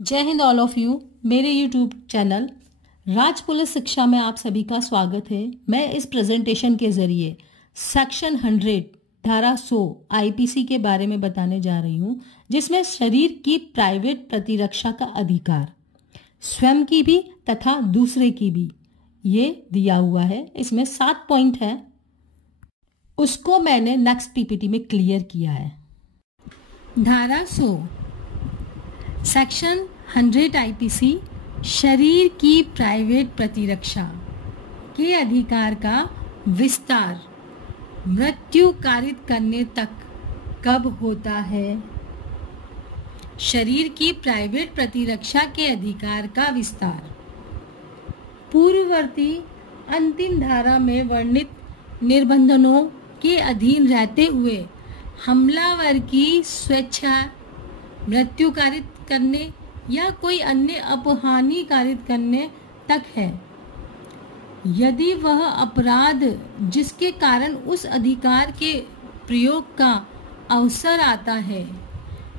जय Hind all of you. मेरे YouTube channel राज police शिक्षा में आप सभी का स्वागत है। मैं इस प्रेजेंटेशन के जरिए सेक्शन 100 धारा 100 आईपीसी के बारे में बताने जा रही हूँ, जिसमें शरीर की प्राइवेट प्रतिरक्षा का अधिकार स्वयं की भी तथा दूसरे की भी ये दिया हुआ है। इसमें 7 पॉइंट है, उसको मैंने नेक्स्ट पीपीटी में क्लियर किया है। धारा 100 सेक्शन 100 आईपीसी शरीर की प्राइवेट प्रतिरक्षा के अधिकार का विस्तार मृत्यु कारित करने तक कब होता है? शरीर की प्राइवेट प्रतिरक्षा के अधिकार का विस्तार पूर्ववर्ती अंतिम धारा में वर्णित निर्बंधों के अधीन रहते हुए हमलावर की स्वेच्छा मृत्यु कारित करने या कोई अन्य अपहानि कारित करने तक है। यदि वह अपराध जिसके कारण उस अधिकार के प्रयोग का अवसर आता है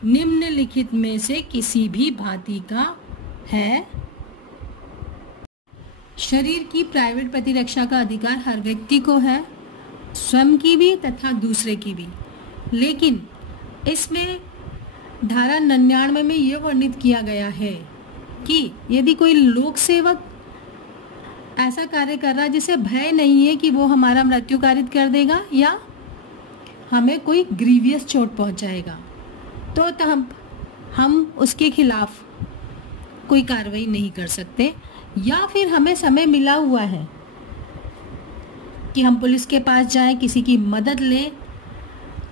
निम्नलिखित में से किसी भी भांति का है। शरीर की प्राइवेट प्रतिरक्षा का अधिकार हर व्यक्ति को है, स्वयं की भी तथा दूसरे की भी। लेकिन इसमें धारा 99 में यह वर्णित किया गया है कि यदि कोई लोक सेवक ऐसा कार्य कर रहा है जिसे भय नहीं है कि वो हमारा मृत्यु कारित कर देगा या हमें कोई ग्रीवियस चोट पहुंचाएगा, तो हम उसके खिलाफ कोई कार्रवाई नहीं कर सकते। या फिर हमें समय मिला हुआ है कि हम पुलिस के पास जाएं, किसी की मदद लें,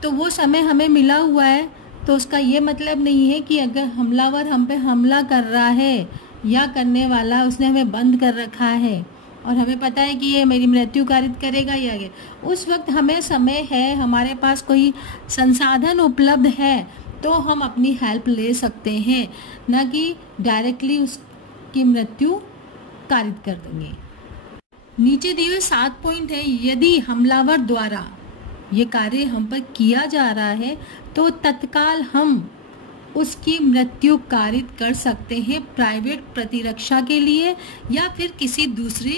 तो वो समय हमें मिला हुआ है, तो उसका ये मतलब नहीं है कि अगर हमलावर हम पे हमला कर रहा है या करने वाला उसने हमें बंद कर रखा है और हमें पता है कि ये मेरी मृत्यु कारित करेगा या आगे, उस वक्त हमें समय है, हमारे पास कोई संसाधन उपलब्ध है, तो हम अपनी हेल्प ले सकते हैं, न कि डायरेक्टली उसकी मृत्यु कारित कर देंगे। नीचे दिए हुए 7 पॉइंट है। यदि हमलावर द्वारा ये कार्य हम पर किया जा रहा है तो तत्काल हम उसकी मृत्यु कारित कर सकते हैं प्राइवेट प्रतिरक्षा के लिए या फिर किसी दूसरे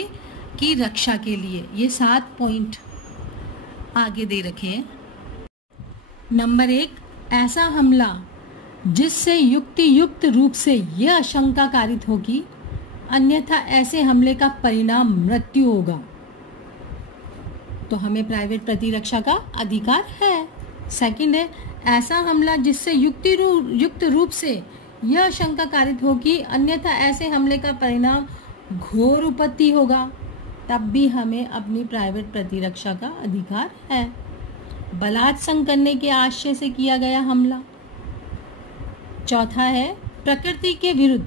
की रक्षा के लिए। ये 7 पॉइंट आगे दे रखे हैं। नंबर 1, ऐसा हमला जिससे युक्त रूप से यह आशंका कारित होगी अन्यथा ऐसे हमले का परिणाम मृत्यु होगा, तो हमें प्राइवेट प्रतिरक्षा का अधिकार है। सेकंड है, ऐसा हमला जिससे युक्त रूप से यह आशंका कारित होगी अन्यथा ऐसे हमले का परिणाम घोर उपत्ति होगा, तब भी हमें अपनी प्राइवेट प्रतिरक्षा का अधिकार है। बलात्संग करने के आशय से किया गया हमला। चौथा है, प्रकृति के विरुद्ध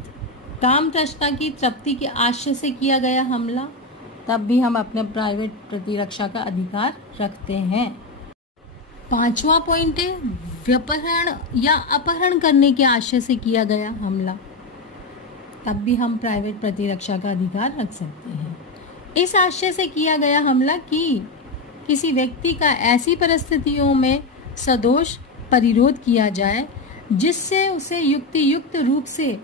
काम तृष्णा की तृप्ति के आशय से किया गया हमला, तब भी हम अपने प्राइवेट प्रतिरक्षा का अधिकार रखते हैं। 5वां पॉइंट है, व्यपहरण या अपहरण करने के आशय से किया गया हमला, तब भी हम प्राइवेट प्रतिरक्षा का अधिकार रख सकते हैं। इस आशय से किया गया हमला कि किसी व्यक्ति का ऐसी परिस्थितियों में सदोष परिरोध किया जाए जिससे उसे युक्त रूप से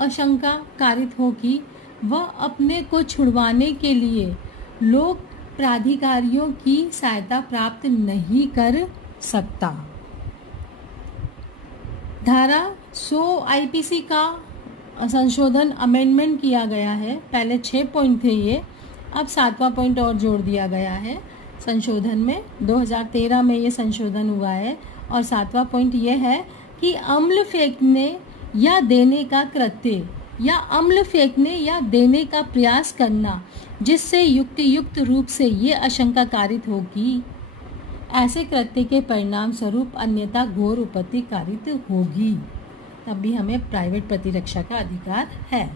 आशंका कारित हो कि वह अपने को छुड़वाने के लिए लोक प्राधिकारियों की सहायता प्राप्त नहीं कर सकता। धारा 100 आईपीसी का संशोधन अमेंडमेंट किया गया है। पहले 6 पॉइंट थे ये, अब 7वां पॉइंट और जोड़ दिया गया है संशोधन में। 2013 में ये संशोधन हुआ है और 7वां पॉइंट ये है कि अम्ल फेंकने या देने का कृत्य या अम्ल फेंकने या देने का प्रयास करना जिससे युक्त रूप से ये आशंका कारित होगी, ऐसे कृत्य के परिणाम स्वरूप अन्यथा घोर उपत्ति कारित होगी, तब भी हमें प्राइवेट प्रतिरक्षा का अधिकार है।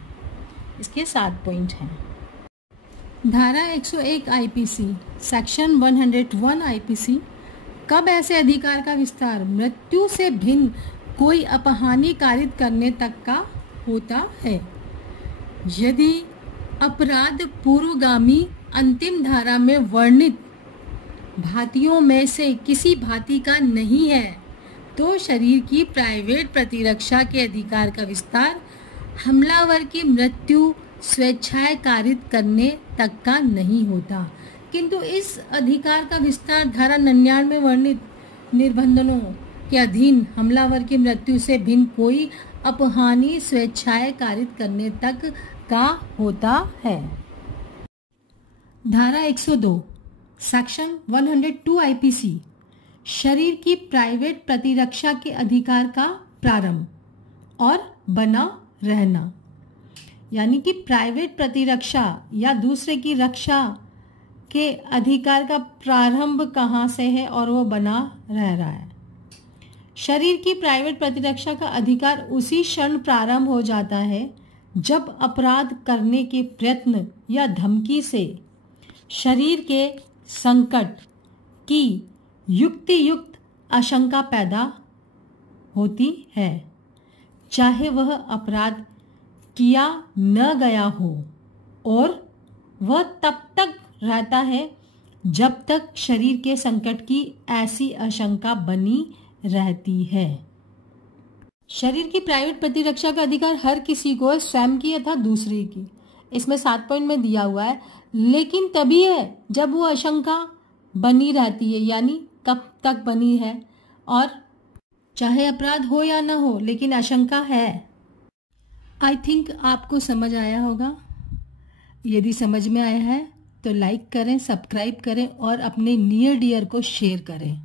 इसके 7 पॉइंट हैं। धारा 101 आईपीसी सेक्शन 101 आईपीसी कब ऐसे अधिकार का विस्तार मृत्यु से भिन्न कोई अपहानि कारित करने तक का होता है। यदि अपराध पूर्वगामी अंतिम धारा में वर्णित भांतियों में से किसी भांति का नहीं है तो शरीर की प्राइवेट प्रतिरक्षा के अधिकार का विस्तार हमलावर की मृत्यु स्वेच्छाएं कारित करने तक का नहीं होता, किंतु इस अधिकार का विस्तार धारा 99 में वर्णित निर्बंधों के अधीन हमलावर की मृत्यु से भिन्न कोई अपहानी स्वेच्छाएं कारित करने तक का होता है। धारा 102 सेक्शन 102 आईपीसी शरीर की प्राइवेट प्रतिरक्षा के अधिकार का प्रारंभ और बना रहना, यानी कि प्राइवेट प्रतिरक्षा या दूसरे की रक्षा के अधिकार का प्रारंभ कहाँ से है और वो बना रह रहा है। शरीर की प्राइवेट प्रतिरक्षा का अधिकार उसी क्षण प्रारंभ हो जाता है जब अपराध करने के प्रयत्न या धमकी से शरीर के संकट की युक्ति युक्त आशंका पैदा होती है, चाहे वह अपराध किया न गया हो, और वह तब तक रहता है जब तक शरीर के संकट की ऐसी आशंका बनी रहती है। शरीर की प्राइवेट प्रतिरक्षा का अधिकार हर किसी को है, स्वयं की अथवा दूसरे की। इसमें 7 पॉइंट में दिया हुआ है, लेकिन तभी है जब वो आशंका बनी रहती है, यानी कब तक बनी है, और चाहे अपराध हो या ना हो लेकिन आशंका है। आई थिंक आपको समझ आया होगा। यदि समझ में आया है तो लाइक करें, सब्सक्राइब करें और अपने नियर डियर को शेयर करें।